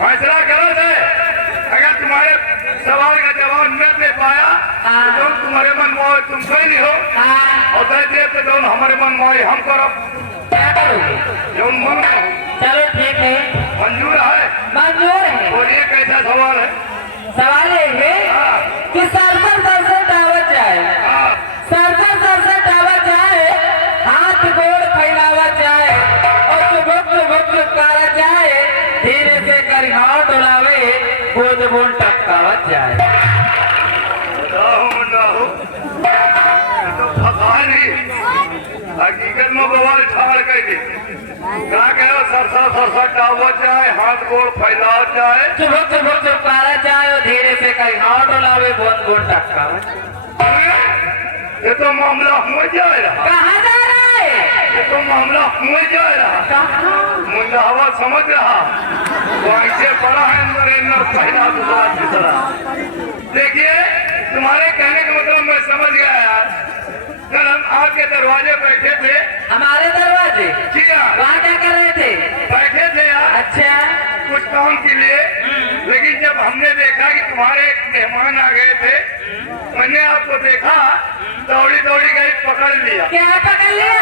फैसला गलत है। अगर तुम्हारे सवाल का जवाब न दे पाया तो तुम्हारे मन मोह तुम कोई नहीं हो, और दे दिए तो जो हमारे मन मोह हम करो। क्या करोगे? जो मन चलो ठीक है, मंजूर है। मंजूर है। बोलिए कैसा सवाल है? सवाल ये है कि सरसर सरसर टावर जाए, सरसर सरसर टावर जाए, हाथ गोड़ फैलावत जाए और चुभुक चुभुक चुपकारा जाए, धीरे से करिहाव डोलावे, बूंद बूंद टपकावत जाए। तो फंसा नहीं, हकीकत में बवाल ठाड़ कर दी। क्या कहो? सरसा सरसा टावत जाए, हाथ गोड़ फैलावत जाए, चुभुक चुभुक चुपकारा जाए और धीरे से करिहाव डोलावे, बूंद बूंद टपकावत जाए। ये तो मामला हो जाए रहा। कहाँ जा रहा है? ये तो मामला हो जाए रहा। कहाँ? मुझे हवा समझ रहा, वो ऐसे पड़ा है अंदर पहला दूसरा तीसरा। देखिए, तुम्हारे कहने का मतलब मैं समझ गया यार। कल हम आपके दरवाजे बैठे थे। हमारे दरवाजे? जी हाँ। वहाँ क्या कर रहे थे? बैठे थे यार। अच्छा, कुछ काम के लिए। लेकिन जब हमने देखा कि तुम्हारे एक मेहमान आ गए थे, मैंने आपको देखा, दौड़ी दौड़ी गई, पकड़ लिया। क्या पकड़ लिया?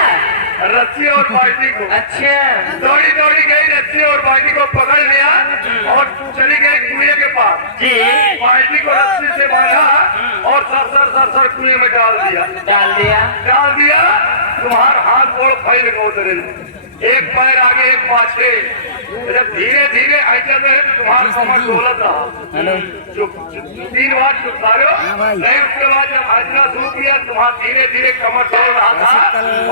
रस्सी और बाल्टी को। अच्छा, दौड़ी दौड़ी गई, रस्सी और बाल्टी को पकड़ लिया और चली गई कुएं के पास। जी। बाल्टी को रस्सी से बांधा और सर कुएं में डाल दिया। डाल दिया। तुम्हारा हाथ गोड़ फैल गए उतरे, एक पैर आगे एक पाछे। जब धीरे धीरे ऐसा तुम्हारा कमर डोलत रहा, चुप 3 बार चुपकारो नहीं। उसके बाद जब हंसना शुरू किया, तुम्हारा धीरे धीरे कमर डोल रहा था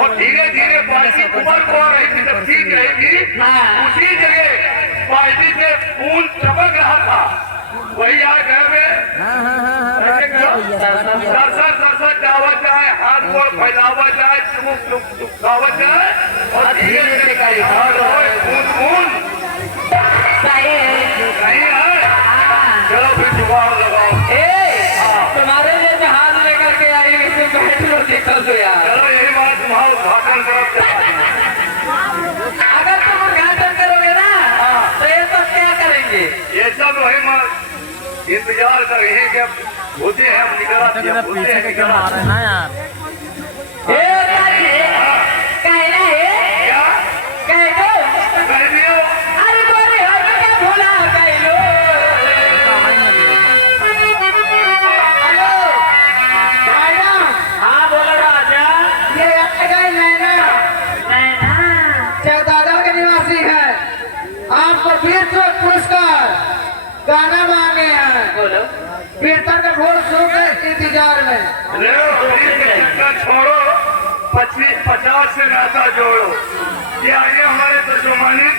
और धीरे धीरे बाल्टी ऊपर को आ रही थी। जब सीख रही थी, उसी जगह बाल्टी से खून टपक रहा था। वही आ गए सरसर चावत जाए, हाथ गोड़ फैलावा जाए, चुमुक चुपकावत जाए और धीरे धीरे खून खून सही है। चलो फिर जुगाड़ लगाओ। तुम्हारे लिए जहाज लेकर के आई, इसमें बैठ लो, निकल दो यार। चलो यही बात तुम्हारा उद्घाटन करो। अगर तुम उद्घाटन करोगे ना तो ये सब क्या करेंगे? ये सब वही इंतजार कर रहे हैं कि अब होते हैं, हम निकल आते हैं, होते हैं निकल आते हैं। कहना है क्या कह दो, कह दियो। अरे बोले हो तो क्या भूला कह लो। Hello madam. हाँ बोलो राजा। ये गए नैना, चौदादा के निवासी है, आपको वीर पुरस्कार गाना मांगे हैं। बोलो। कीर्तन का घोड़ शुरू के इंतजार में। छोड़ो, 25-50 से नाता जोड़ो। ये आइए हमारे दुश्मनी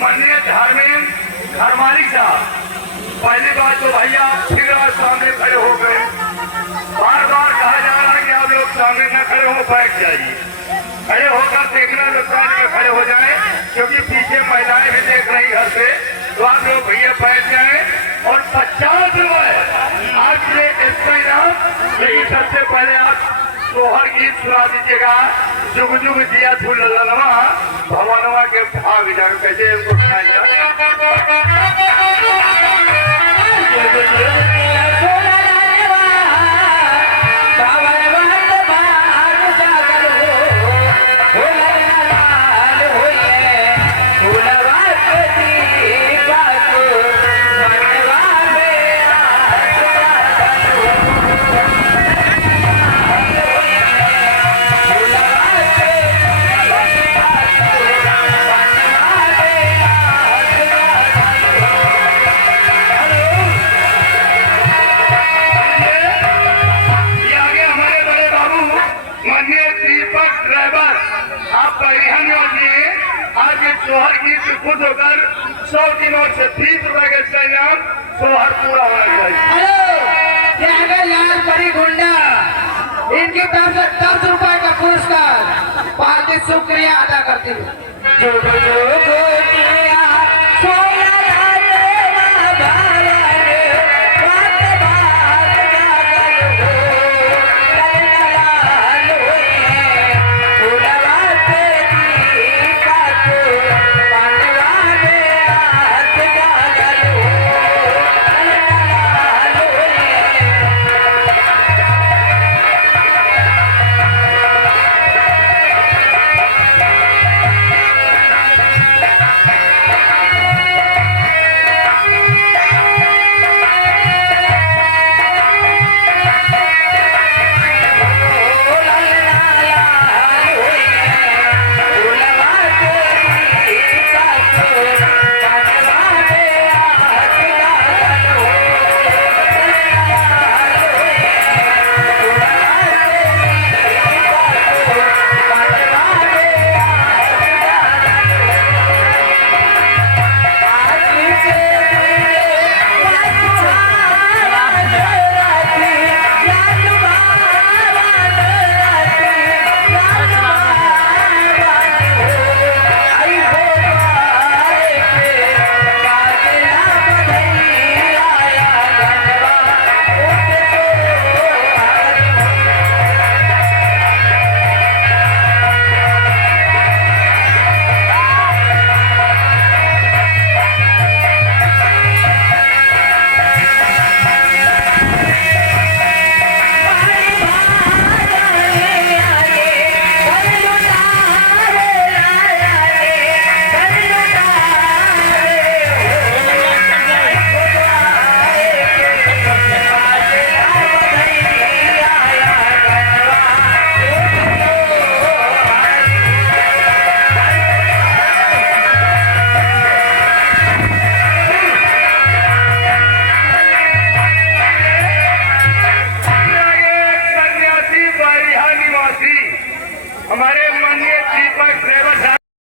माननीय धार्मिक घर मालिक साहब। पहली बात तो भैया फिर आज सामने खड़े हो गए। बार बार कहा जा रहा है कि आप लोग सामने न खड़े हो, बैठ जाइए। खड़े होकर देखना लगता है कि खड़े हो जाए, क्योंकि पीछे महिलाएं भी देख रही घर से। तो आप लोग भैया बैठ जाए और 50 रुपए आज ये इसका इनाम। लेकिन सबसे पहले आप सोहर गीत सुना दीजिएगा। जुग जुग दिया फूल ललनवा भवनवा के भाग जाए, कैसे उनको सोहर गीत खुद होकर 100 की नोट से 30 रुपए के इनाम सोहर पूरा होना चाहिए। हेलो, ये है लाल परी गुंडा, इनकी तरफ से 10 रुपए का पुरस्कार पार्टी शुक्रिया अदा करती हूँ।